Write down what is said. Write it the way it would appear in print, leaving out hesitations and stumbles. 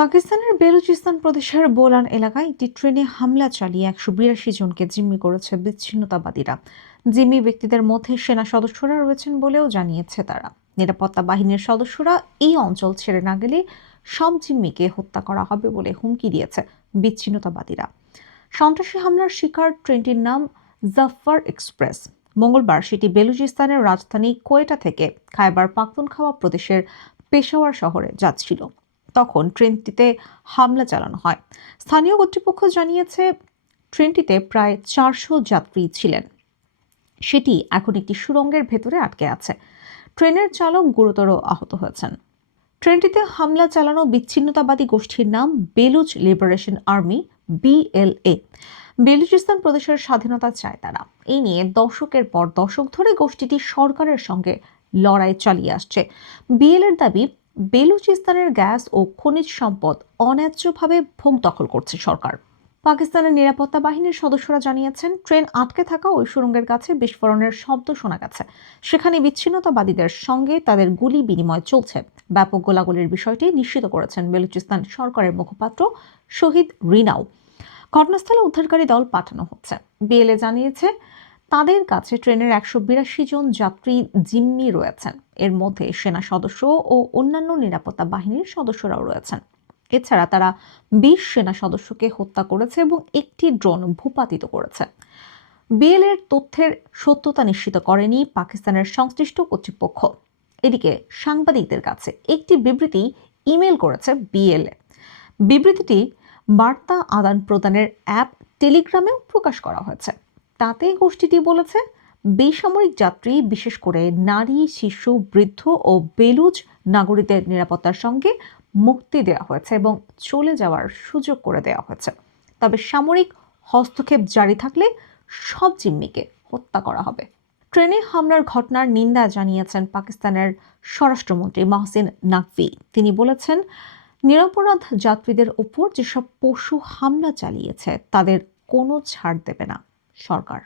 পাকিস্তানের বেলুচিস্তান প্রদেশের বোলান এলাকায় একটি ট্রেনে হামলা চালিয়ে ১৮২ জনকে জিম্মি করেছে বিচ্ছিন্নতাবাদীরা। জিম্মি ব্যক্তিদের মধ্যে সেনা সদস্যরা রয়েছেন বলেও জানিয়েছে তারা। নিরাপত্তা বাহিনীর সদস্যরা এই অঞ্চল ছেড়ে না গেলে সব জিম্মিকে হত্যা করা হবে বলে হুমকি দিয়েছে বিচ্ছিন্নতাবাদীরা। সন্ত্রাসী হামলার শিকার ট্রেনটির নাম জাফার এক্সপ্রেস। মঙ্গলবার সেটি বেলুচিস্তানের রাজধানী কোয়েটা থেকে খায়বার পাখতুনখাওয়া প্রদেশের পেশাওয়ার শহরে যাচ্ছিল। তখন ট্রেনটিতে হামলা চালানো হয়। স্থানীয় কর্তৃপক্ষ জানিয়েছে ট্রেনটিতে প্রায় ৪০০ যাত্রী ছিলেন। সেটি এখন একটি সুড়ঙ্গের ভেতরে আটকে আছে। ট্রেনের চালক গুরুতর আহত হয়েছেন। ট্রেনটিতে হামলা চালানো বিচ্ছিন্নতাবাদী গোষ্ঠীর নাম Baloch liberation army, BLA। Balochistan প্রদেশের স্বাধীনতা চায় তারা। এই নিয়ে দশকের পর দশক ধরে গোষ্ঠীটি সরকারের সঙ্গে লড়াই চালিয়ে আসছে। BLA-র দাবি, বেলুচিস্তানের গ্যাস ও খনিজ সম্পদ অন্যায্যভাবে ভোগ দখল করছে সরকার। পাকিস্তানের নিরাপত্তা বাহিনীর সদস্যরা জানিয়েছেন, ট্রেন আটকে থাকা ওই সুড়ঙ্গের কাছে বিস্ফোরণের শব্দ শোনা গেছে। সেখানে বিচ্ছিন্নতাবাদীদের সঙ্গে তাদের গুলি বিনিময় চলছে। ব্যাপক গোলাগুলির বিষয়টি নিশ্চিত করেছেন বেলুচিস্তান সরকারের মুখপাত্র শহীদ রিনাও। ঘটনাস্থলে উদ্ধারকারী দল পাঠানো হচ্ছে। BLA জানিয়েছে, তাদের কাছে ট্রেনের ১৮২ জন যাত্রী জিম্মি রয়েছেন। এর মধ্যে সেনা সদস্য ও অন্যান্য নিরাপত্তা বাহিনীর সদস্যরাও রয়েছেন। এছাড়া তারা ২০ সেনা সদস্যকে হত্যা করেছে এবং একটি ড্রোন ভূপাতিত করেছে। BLA-র তথ্যের সত্যতা নিশ্চিত করেনি পাকিস্তানের সংশ্লিষ্ট কর্তৃপক্ষ। এদিকে সাংবাদিকদের কাছে একটি বিবৃতি ইমেল করেছে BLA। বিবৃতিটি বার্তা আদান প্রদানের অ্যাপ টেলিগ্রামেও প্রকাশ করা হয়েছে। তাতে গোষ্ঠীটি বলেছে, বেসামরিক যাত্রী, বিশেষ করে নারী, শিশু, বৃদ্ধ ও বেলুচ নাগরিকদের নিরাপত্তার সঙ্গে মুক্তি দেওয়া হয়েছে এবং চলে যাওয়ার সুযোগ করে দেওয়া হয়েছে। তবে সামরিক হস্তক্ষেপ জারি থাকলে সব জিম্মিকে হত্যা করা হবে। ট্রেনে হামলার ঘটনার নিন্দা জানিয়েছেন পাকিস্তানের স্বরাষ্ট্রমন্ত্রী মহসিন নাকভি। তিনি বলেছেন, নিরপরাধ যাত্রীদের উপর যেসব পশু হামলা চালিয়েছে তাদের কোনো ছাড় দেবে না সরকার।